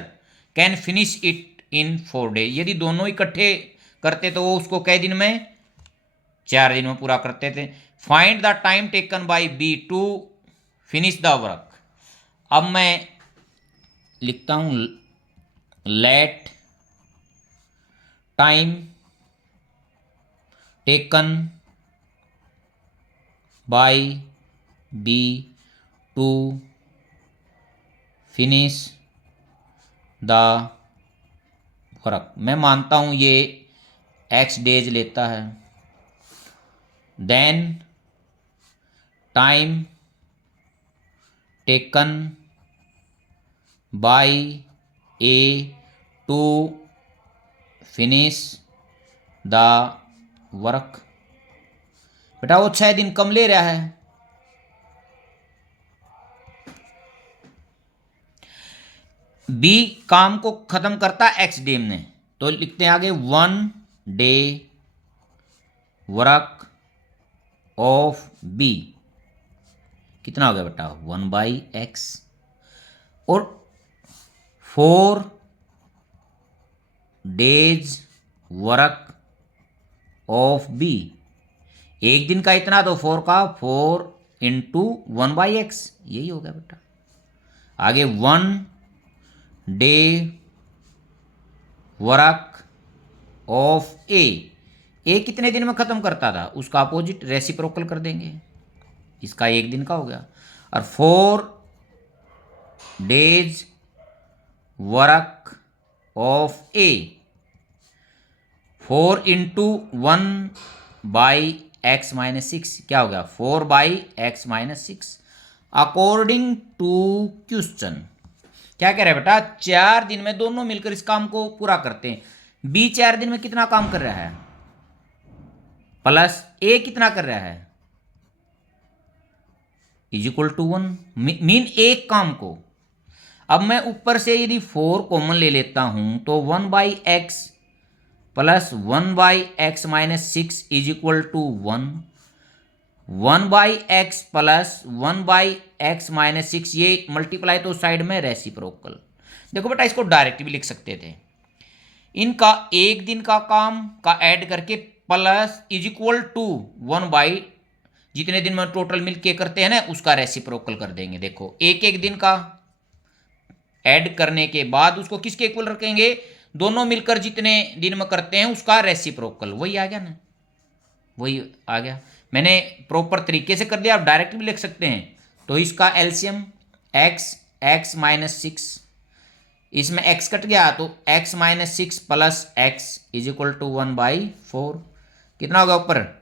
can finish it in 4 days। यदि दोनों इकट्ठे करते तो वो उसको कै दिन में, 4 दिन में पूरा करते थे। Find the time taken by B to finish the work. अब मैं लिखता हूं let time taken by B to finish the work. मैं मानता हूं ये x डेज लेता है। Then time taken by A to finish the work. बेटा वो 6 दिन कम ले रहा है। बी काम को खत्म करता है x डे में, तो लिखते हैं आगे 1 डे वर्क ऑफ बी कितना हो गया बेटा 1/x। और 4 days वर्क ऑफ बी, एक दिन का इतना तो 4 का 4 इंटू 1/x, यही हो गया बेटा। आगे 1 डे वर्क ऑफ ए कितने दिन में खत्म करता था, उसका अपोजिट रेसिप्रोकल कर देंगे, इसका 1 दिन का हो गया। और 4 days work of A, 4 into 1/x-6 क्या हो गया 4/x-6। अकॉर्डिंग टू क्वेश्चन क्या कह रहा है बेटा, 4 दिन में दोनों मिलकर इस काम को पूरा करते हैं। बी 4 दिन में कितना काम कर रहा है, प्लस ए कितना कर रहा है इज इक्वल टू 1। मीन एक काम को, अब मैं ऊपर से यदि 4 कॉमन ले लेता हूं तो 1/x plus 1/x-6 is equal to 1। 1/x plus 1/x-6 ये मल्टीप्लाई तो साइड में रेसिप्रोकल। देखो बेटा इसको डायरेक्ट भी लिख सकते थे, इनका 1 दिन का काम का ऐड करके प्लस इज इक्वल टू 1 जितने दिन में टोटल मिलके करते हैं ना उसका रेसिप्रोकल कर देंगे। देखो एक दिन का ऐड करने के बाद उसको किसके इक्वल रखेंगे, दोनों मिलकर जितने दिन में करते हैं उसका रेसिप्रोकल। वही आ गया ना, वही आ गया। मैंने प्रॉपर तरीके से कर दिया, आप डायरेक्ट भी लिख सकते हैं। तो इसका एलसीएम x-6, इसमें x कट गया तो x-6 plus x is equal to 1/4। कितना होगा ऊपर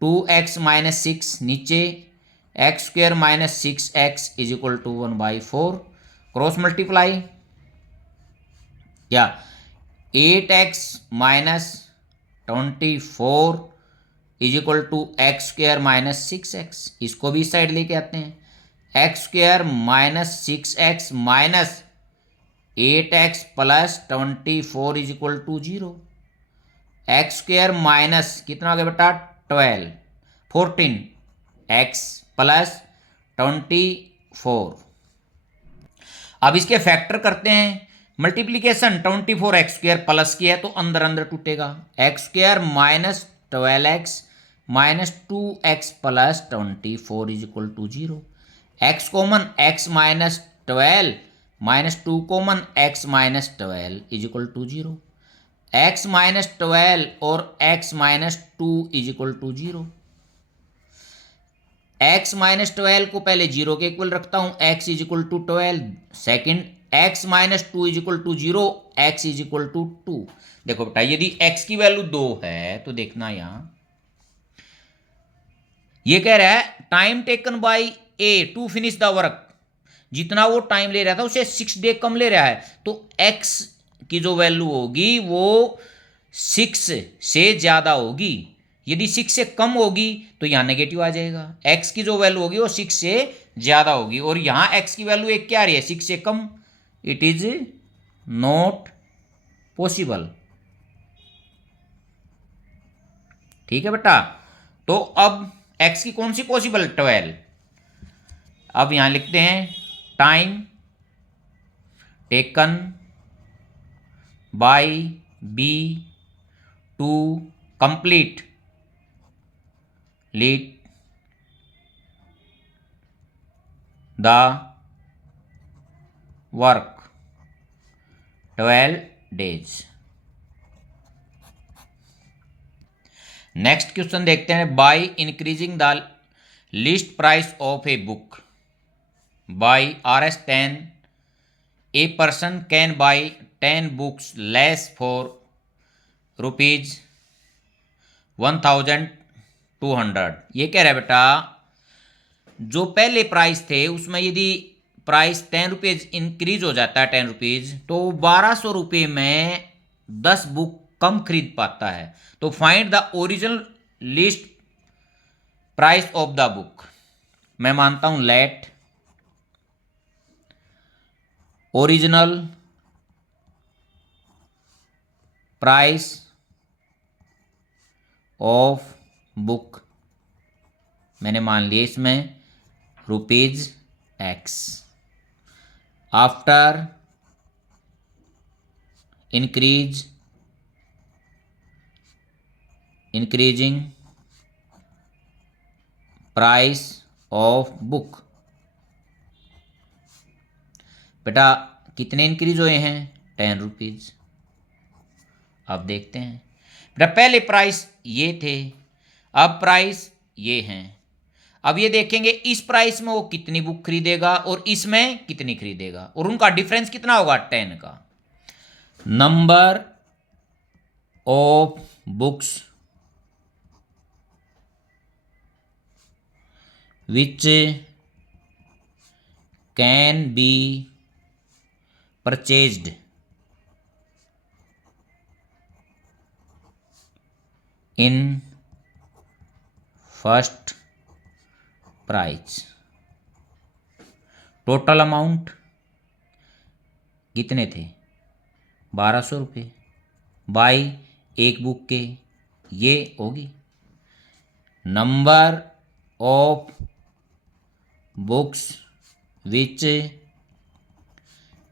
2x-6, नीचे x² - 6x is equal to 1/4। Cross multiply या 8x - 24 is equal to x² - 6x। इसको भी साइड लेके आते हैं, x² - 6x minus 8x plus 24 is equal to 0। x² minus कितना हो गया बेटा 14x प्लस 24। अब इसके फैक्टर करते हैं, मल्टीप्लीकेशन 24x² प्लस की है तो अंदर अंदर टूटेगा, x² minus 12x minus 2x plus 24 is equal to 0। x common x minus 12 minus 2 common x minus 12 is equal to 0। x minus 12 और x minus 2 is equal to 0। x minus 12 को पहले 0 के इक्वल रखता हूं, x is equal to 12। Second x minus 2 is equal to 0, x is equal to 2। देखो बेटा यदि x की वैल्यू 2 है तो देखना यहां ये कह रहा है time taken by A to finish the work, जितना वो टाइम ले रहा था उसे 6 डे कम ले रहा है, तो x की जो वैल्यू होगी वो 6 से ज्यादा होगी। यदि 6 से कम होगी तो यहाँ नेगेटिव आ जाएगा। x की जो वैल्यू होगी वो 6 से ज्यादा होगी, और यहाँ x की वैल्यू एक क्या आ रही है 6 से कम, इट इज नॉट पॉसिबल। ठीक है बेटा। तो अब x की कौन सी पॉसिबल, 12। अब यहां लिखते हैं time taken by B to complete lead the work 12 days। Next question देखते हैं, by increasing the list price of a book by Rs10 a person can buy 10 books less for ₹1200। ये कह रहा है बेटा, जो पहले प्राइस थे उसमें यदि प्राइस 10 रुपीज़ इंक्रीज हो जाता है 10 रुपीज़, तो 1200 रुपये में 10 बुक कम खरीद पाता है। तो find the original list price of the book. मैं मानता हूं let original price of book, मैंने मान लिया इसमें ₹X after increasing price of book. बेटा कितने इंक्रीज हुए हैं, 10 रुपीज़। अब देखते हैं बेटा, पहले प्राइस ये थे, अब प्राइस ये हैं। अब ये देखेंगे इस प्राइस में वो कितनी बुक खरीदेगा और इसमें कितनी खरीदेगा, और उनका डिफरेंस कितना होगा, 10 का। Number of books which can be purchased in first price. Total amount कितने थे, 1200 रुपये बाई एक बुक के, ये होगी number of books which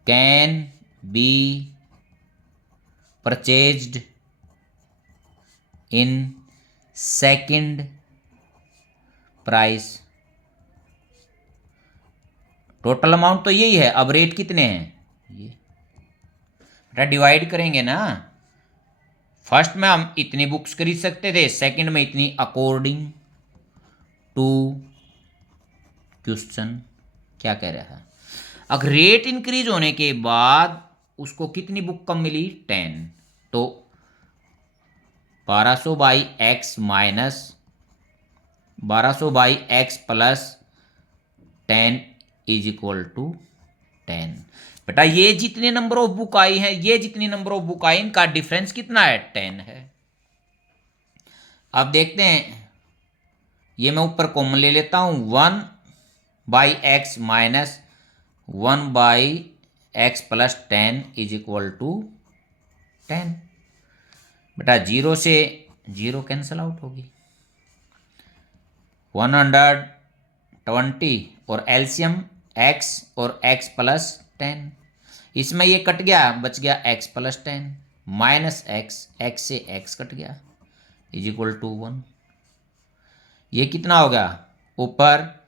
can be purchased in second price. Total amount तो यही है, अब रेट कितने हैं, ये बेटा डिवाइड करेंगे ना। फर्स्ट में हम इतनी बुक्स खरीद सकते थे, सेकंड में इतनी, अकॉर्डिंग टू क्वेश्चन क्या कह रहा है। अगर रेट इंक्रीज होने के बाद उसको कितनी बुक कम मिली, 10। तो 1200 by x minus 1200 by x plus 10 is equal to 10। बेटा ये जितने नंबर ऑफ बुक आई है, ये जितनी नंबर ऑफ बुक आई, इनका डिफरेंस कितना है, 10 है। अब देखते हैं, ये मैं ऊपर कॉमन ले लेता हूं, 1 by x minus 1 by x plus 10 is equal to 10। बेटा 0 से 0 कैंसिल आउट होगी, 120 और एलसीएम x और x प्लस 10, इसमें ये कट गया, बच गया x प्लस 10 माइनस x से x कट गया इज इक्वल टू 1। ये कितना हो गया, ऊपर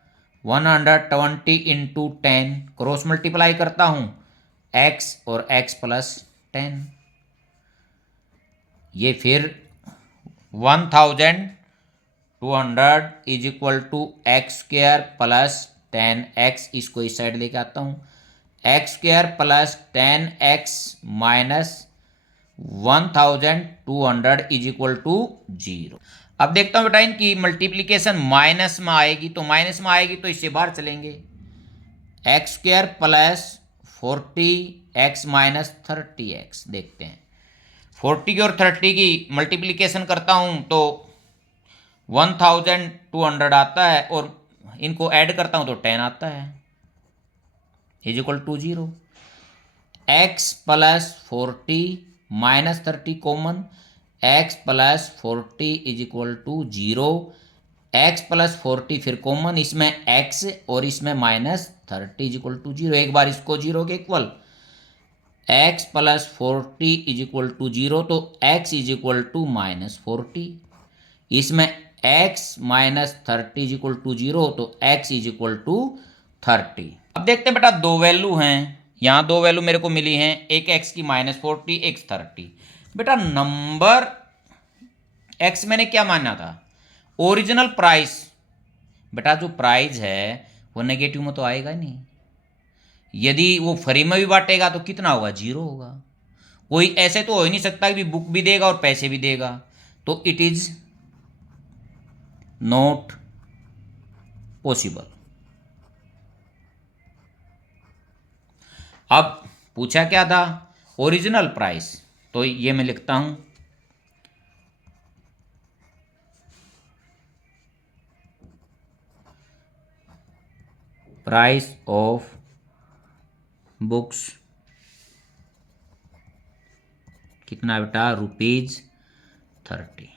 120 इंटू 10 क्रॉस मल्टीप्लाई करता हूं, x और x प्लस 10, ये फिर 1200 is equal to x square plus 10x, इसको इस साइड लेके आता हूँ, x square plus 10x minus 1200 is equal to 0। अब देखता हूँ बेटा, इनकी मल्टीप्लीकेशन माइनस में आएगी, तो माइनस में आएगी तो इससे बाहर चलेंगे, x square plus 40x minus 30x। देखते हैं 40 की और 30 की मल्टीप्लीकेशन करता हूँ तो 1200 आता है, और इनको ऐड करता हूँ तो 10 आता है is equal to 0। X plus 40 minus 30 common, x plus 40 is equal to 0, x plus 40 फिर कॉमन, इसमें एक्स और इसमें माइनस 30 इज इक्वल टू 0। एक बार इसको 0 के equal, x plus 40 is equal to 0, तो x is equal to minus 40, इसमें x minus 30 is equal to 0, तो एक्स इज इक्वल टू 30। अब देखते हैं बेटा, दो वैल्यू हैं, यहाँ दो वैल्यू मेरे को मिली हैं, एक एक्स की माइनस 40, एक 30। बेटा नंबर एक्स मैंने क्या माना था, ओरिजिनल प्राइस। बेटा जो प्राइस है वो नेगेटिव में तो आएगा ही नहीं, यदि वो फ्री में भी बांटेगा तो कितना होगा, 0 होगा। कोई ऐसे तो हो ही नहीं सकता कि बुक भी देगा और पैसे भी देगा, तो इट इज नॉट पॉसिबल। अब पूछा क्या था, ओरिजिनल प्राइस, तो ये मैं लिखता हूं, प्राइस ऑफ बुक्स कितना बेटा, ₹30।